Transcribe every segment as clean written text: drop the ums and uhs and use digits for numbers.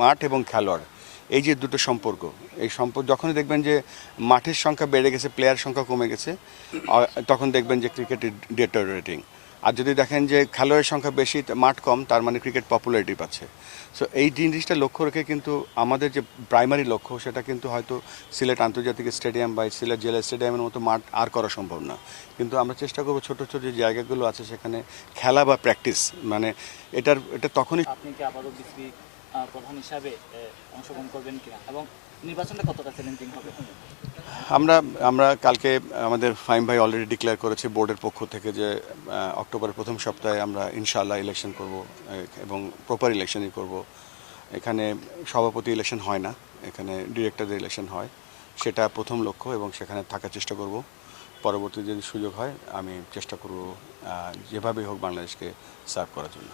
মাঠ এবং খেলোয়াড়, এই যে দুটো সম্পর্ক, এই সম্পর্ক যখনই দেখবেন যে মাঠের সংখ্যা বেড়ে গেছে, প্লেয়ার সংখ্যা কমে গেছে, তখন দেখবেন যে ক্রিকেট ইজ ডিটেরিওরেটিং। আর যদি দেখেন যে খেলোয়াড়ের সংখ্যা বেশি, মাঠ কম, তার মানে ক্রিকেট পপুলারিটি পাচ্ছে। সো এই জিনিসটা লক্ষ্য রেখে কিন্তু আমাদের যে প্রাইমারি লক্ষ্য, সেটা কিন্তু হয়তো সিলেট আন্তর্জাতিক স্টেডিয়াম বা সিলেট জেলা স্টেডিয়ামের মতো মাঠ আর করা সম্ভব না, কিন্তু আমরা চেষ্টা করবো ছোটো ছোটো যে জায়গাগুলো আছে সেখানে খেলা বা প্র্যাকটিস, মানে এটা তখনই। আপনি কি আবারও বিসিবি প্রধান হিসাবে অংশগ্রহণ করবেন কিনা এবং নির্বাচনটা কতটা চ্যালেঞ্জিং হবে? আমরা কালকে আমাদের ফাহিম ভাই অলরেডি ডিক্লেয়ার করেছে বোর্ডের পক্ষ থেকে যে অক্টোবরের প্রথম সপ্তাহে আমরা ইনশাআল্লাহ ইলেকশন করব এবং প্রপার ইলেকশনই করব। এখানে সভাপতি ইলেকশন হয় না, এখানে ডিরেক্টরদের ইলেকশন হয়, সেটা প্রথম লক্ষ্য এবং সেখানে থাকার চেষ্টা করব। পরবর্তী যদি সুযোগ হয় আমি চেষ্টা করব যেভাবেই হোক বাংলাদেশকে সার্ভ করার জন্য।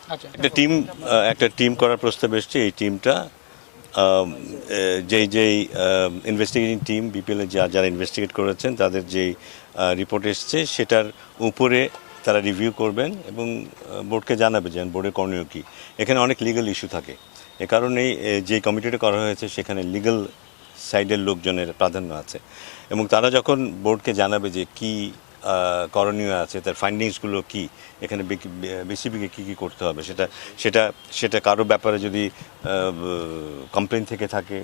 একটা টিম করার প্রস্তাব এসছে। এই টিমটা যেই ইনভেস্টিগেটিং টিম বিপিএল যারা ইনভেস্টিগেট করেছেন তাদের যেই রিপোর্ট এসছে সেটার উপরে তারা রিভিউ করবেন এবং বোর্ডকে জানাবে যে বোর্ডের করণীয় কী। এখানে অনেক লিগ্যাল ইস্যু থাকে, এ কারণেই যে কমিটিটা করা হয়েছে সেখানে লিগ্যাল সাইডের লোকজনের প্রাধান্য আছে এবং তারা যখন বোর্ডকে জানাবে যে কী করণীয় আছে, তার ফাইন্ডিংসগুলো কি, এখানে বিসিবিকে কী কী করতে হবে, সেটা কারো ব্যাপারে যদি কমপ্লেন থেকে থাকে,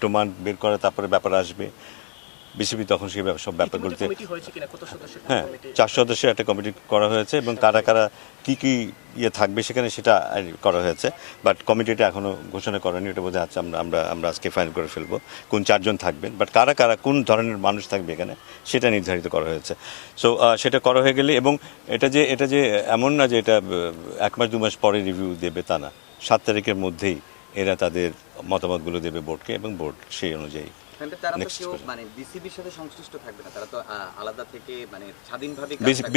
প্রমাণ বের করে তারপরে ব্যাপার আসবে বিসিবি, তখন সেই সব ব্যাপারগুলোতে। হ্যাঁ, 4 সদস্যের একটা কমিটি করা হয়েছে এবং কারা কারা কী কী থাকবে সেখানে সেটা করা হয়েছে, বাট কমিটিটা এখনও ঘোষণা করেনি। এটা বোঝা যাচ্ছে আমরা আজকে ফাইনাল করে ফেলবো কোন 4 জন থাকবেন, বাট কারা কারা কোন ধরনের মানুষ থাকবে এখানে সেটা নির্ধারিত করা হয়েছে। সো সেটা করা হয়ে গেলে, এবং এটা যে এমন না যে এটা 1 মাস 2 মাস পরে রিভিউ দেবে, তা না, 7 তারিখের মধ্যেই এরা তাদের মতামতগুলো দেবে বোর্ডকে এবং বোর্ড সেই অনুযায়ী।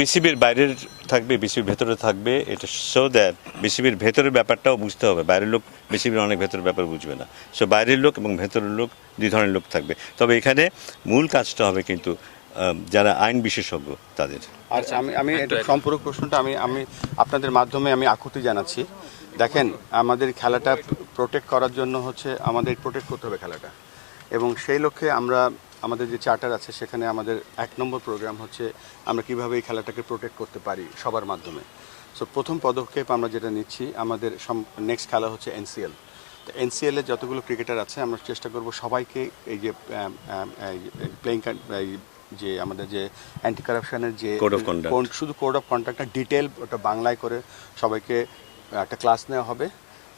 বিসিবির বাইরের থাকবে, বিসিবির ভেতরে থাকবে, এটা সো দ্যাট বিসিবির ভেতরের ব্যাপারটাও বুঝতে হবে। বাইরের লোক বিসিবির অনেক ভেতরের ব্যাপার বুঝবে না, সো বাইরের লোক এবং ভেতরের লোক 2 ধরনের লোক থাকবে। তবে এখানে মূল কাজটা হবে কিন্তু যারা আইন বিশেষজ্ঞ তাদের। আর আমি এটা সম্পূরক প্রশ্নটা আমি আপনাদের মাধ্যমে আমি আকুতি জানাচ্ছি। দেখেন, আমাদের খেলাটা প্রোটেক্ট করার জন্য হচ্ছে আমাদের প্রোটেক্ট করতে হবে খেলাটা, এবং সেই লক্ষ্যে আমাদের যে চার্টার আছে সেখানে আমাদের 1 নম্বর প্রোগ্রাম হচ্ছে আমরা কীভাবে এই খেলাটাকে প্রোটেক্ট করতে পারি সবার মাধ্যমে। সো প্রথম পদক্ষেপ আমরা যেটা নিচ্ছি, আমাদের নেক্সট খেলা হচ্ছে এনসিএল। তো এনসিএলের যতগুলো ক্রিকেটার আছে আমরা চেষ্টা করব সবাইকে এই যে প্লেইং যে আমাদের যে অ্যান্টি কারাপশনের যে শুধু কোড অফ কন্ডাক্ট না, ডিটেল ওটা বাংলায় করে সবাইকে একটা ক্লাস নেওয়া হবে,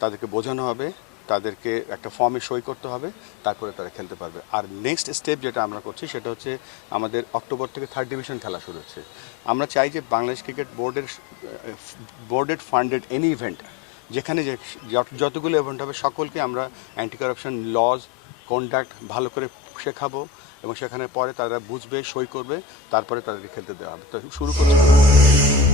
তাদেরকে বোঝানো হবে, তাদেরকে একটা ফর্মে সই করতে হবে, তারপরে তারা খেলতে পারবে। আর নেক্সট স্টেপ যেটা আমরা করছি সেটা হচ্ছে আমাদের অক্টোবর থেকে 3rd ডিভিশন খেলা শুরু হচ্ছে। আমরা চাই যে বাংলাদেশ ক্রিকেট বোর্ডের ফান্ডেড এনি ইভেন্ট, যেখানে যতগুলো ইভেন্ট হবে সকলকে আমরা অ্যান্টি কারাপশন লজ কন্ডাক্ট ভালো করে শেখাবো এবং সেখানে পরে তারা বুঝবে, সই করবে, তারপরে তাদেরকে খেলতে দেওয়া হবে। তো শুরু করছি।